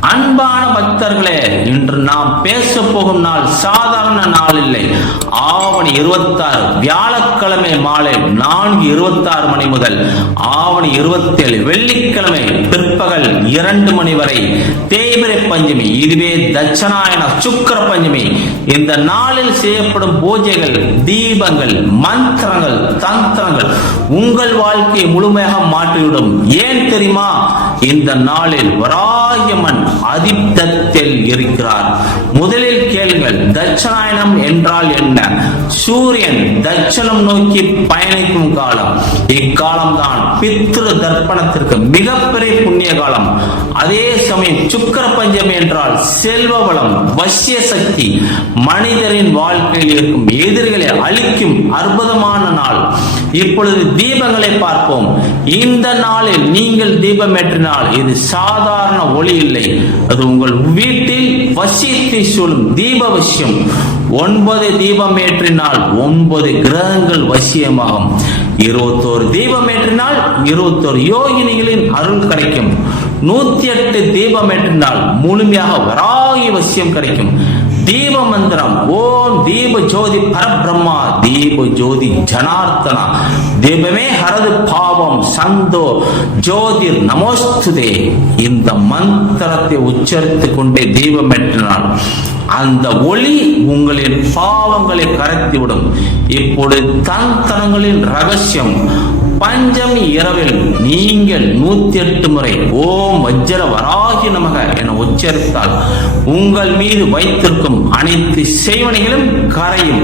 அன்பான பக்தர்களே இன்று நாம் பேச போகும் நாள் சாதாரண நாள் இல்லை. ஆவணி இருபத்தாறு வியாழக்கிழமை மாலை நான்கு இருபத்தாறு மணி முதல் ஆவணி இருபத்தேழு வெள்ளிக்கிழமை பிற்பகல் இரண்டு மணி வரை தேய்பிரை பஞ்சமி இதுவே தட்சணாயன சுக்கர பஞ்சமி. இந்த நாளில் செய்யப்படும் பூஜைகள் தீபங்கள் மந்திரங்கள் தந்திரங்கள் உங்கள் வாழ்க்கையை முழுமையாக மாற்றிவிடும். ஏன் தெரியுமா? இந்த நாளில் வராயமன் அதிப்தத்தில் இருக்கிறார். முதலில் கேளுங்கள் தட்சணாயனம் என்றால் என்ன? சூரியன் தட்சணம் நோக்கி பயணிக்கும் காலம். இக்காலம் தான் பித்ரு தர்ப்பணத்திற்கு மிகப்பெரிய புண்ணிய காலம். அதே சமயம் சுக்கர பஞ்சமி என்றால் செல்வ வளம் வசிய சக்தி. மனிதரின் வாழ்க்கையில் இருக்கும் எதிரிகளை அழிக்கும் அற்புதமான நாள். இப்பொழுது தீபங்களை பார்ப்போம். இந்த நாளில் நீங்கள் தீபம் ஏற்றினால் இது சாதாரண ஒளி இல்லை. அது உங்கள் வீட்டில் வசித்து சொல்லும் தீப வசியம் ஒன்பது தீபம் ஏற்றினால் ஒன்பது கிரகங்கள் வசியமாகும். இருபத்தோரு தீபம் ஏற்றினால் இருபத்தோரு யோகினிகளின் அருள் கிடைக்கும். நூத்தி எட்டு தீபம் ஏற்றினால் முழுமையாக வராகி வசியம் கிடைக்கும். தீப மந்திரம் ஓம் தீப ஜோதி பரபிரம்மா தீப ஜோதி ஜனார்த்தனா. தீபமே ஹரது பாவம் சந்தோ ஜோதிர் நமோஸ்துதே. இந்த மந்திரத்தை உச்சரித்துக் கொண்டே தீபம் ஏற்றினால் அந்த ஒளி உங்களின் பாவங்களை கரைத்துவிடும். இப்பொழுது தந்தனங்களின் ரகசியம் பஞ்சமி இரவில் நீங்கள் நூத்தி எட்டு முறை ஓம் வஜ்ர வராகி நமக என உச்சரித்தால் உங்கள் மீது வைத்திருக்கும் அனைத்து செய்வனைகளும் கரையும்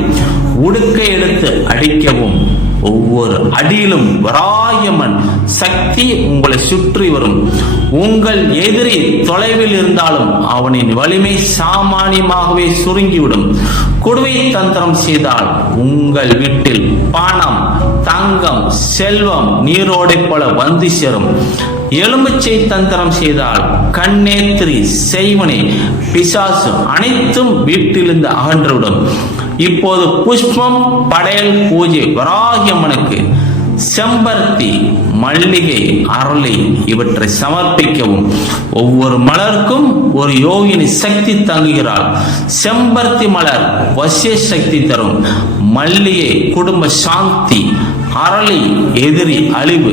உடுக்கை எடுத்து அடிக்கவும். ஒவ்வொரு அடியிலும் வராயமன் சக்தி உங்களை சுற்றி வரும். உங்கள் எதிரி தொலைவில் இருந்தாலும் அவனின் வலிமை சாமானியமாகவே சுருங்கிவிடும். குடுவை தந்திரம் செய்தால் உங்கள் வீட்டில் பணம் தங்கம் செல்வம் நீரோடை போல வந்து சேரும். எலும்புச்சை தந்திரம் செய்தால் கண்ணேத்திரி செய்வனை. பிசாசு அனைத்தும் வீட்டிலிருந்து அகன்றுவிடும். இப்போது புஷ்பம் படையல் பூஜை வராகியம்மனுக்கு செம்பருத்தி மல்லிகை அரளி இவற்றை சமர்ப்பிக்கவும். ஒவ்வொரு மலருக்கும் ஒரு யோகினி சக்தி தங்குகிறாள். செம்பருத்தி மலர் வசிய சக்தி தரும். மல்லிகை குடும்ப சாந்தி அரளி எதிரி அழிவு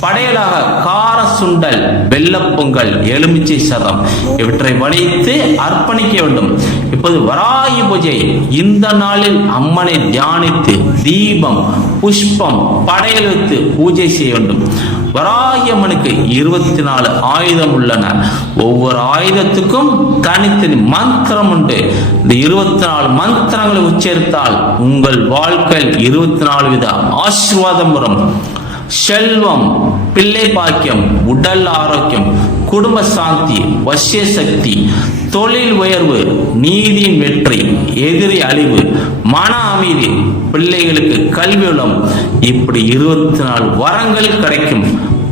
படையலாக கார சுண்டல் வெள்ளப்பொங்கல் எலுமிச்சை சதம் இவற்றை வளைத்து அர்ப்பணிக்க வேண்டும். இப்போது வராகி பூஜை. இந்த நாளில் அம்மனை தியானித்து தீபம் புஷ்பம் படையல் வைத்து பூஜை செய்ய வேண்டும். வராகியம்மனுக்கு இருபத்தி நாலு ஆயுதம் உள்ளன. ஒவ்வொரு ஆயுதத்துக்கும் தனித்தனி மந்திரம் உண்டு. இந்த இருபத்தி நாலு மந்திரங்களை உச்சரித்தால் உங்கள் வாழ்க்கையில் இருபத்தி நாலு வித ஆசீர்வாதம் வரும். செல்வம் பிள்ளை பாக்கியம் உடல் ஆரோக்கியம் குடும்ப சாந்தி வசிய சக்தி தொழில் உயர்வு நீதியின் வெற்றி எதிரி அழிவு மன அமைதி பிள்ளைகளுக்கு கல்வி வளம். இப்படி இருபத்தி நாலு வரங்கள் கிடைக்கும்.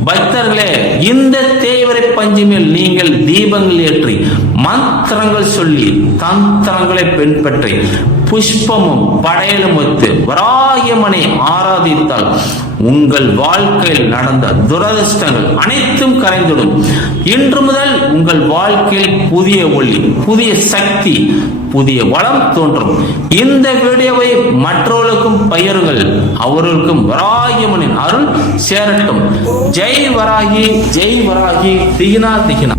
பக்தர்களே இந்த தேய்வரை பஞ்சமில் நீங்கள் தீபங்கள் ஏற்றி மந்திரங்கள் சொல்லி தந்திரங்களை பின்பற்றி புஷ்பமும் படையலும் ஒத்து வராயமனை ஆராதித்தால் உங்கள் வாழ்க்கையில் நடந்த துரதிருஷ்டங்கள் அனைத்தும் கரைந்துடும் இன்று முதல் உங்கள் வாழ்க்கையில் புதிய ஒளி புதிய சக்தி புதிய வளம் தோன்றும். இந்த வீடியோவை மற்றவர்களுக்கும் பெயர்கள் அவர்களுக்கும் வராய அருள் சேரட்டும். ஜெய் வராகி ஜெய் வராகி திகினா திகினா.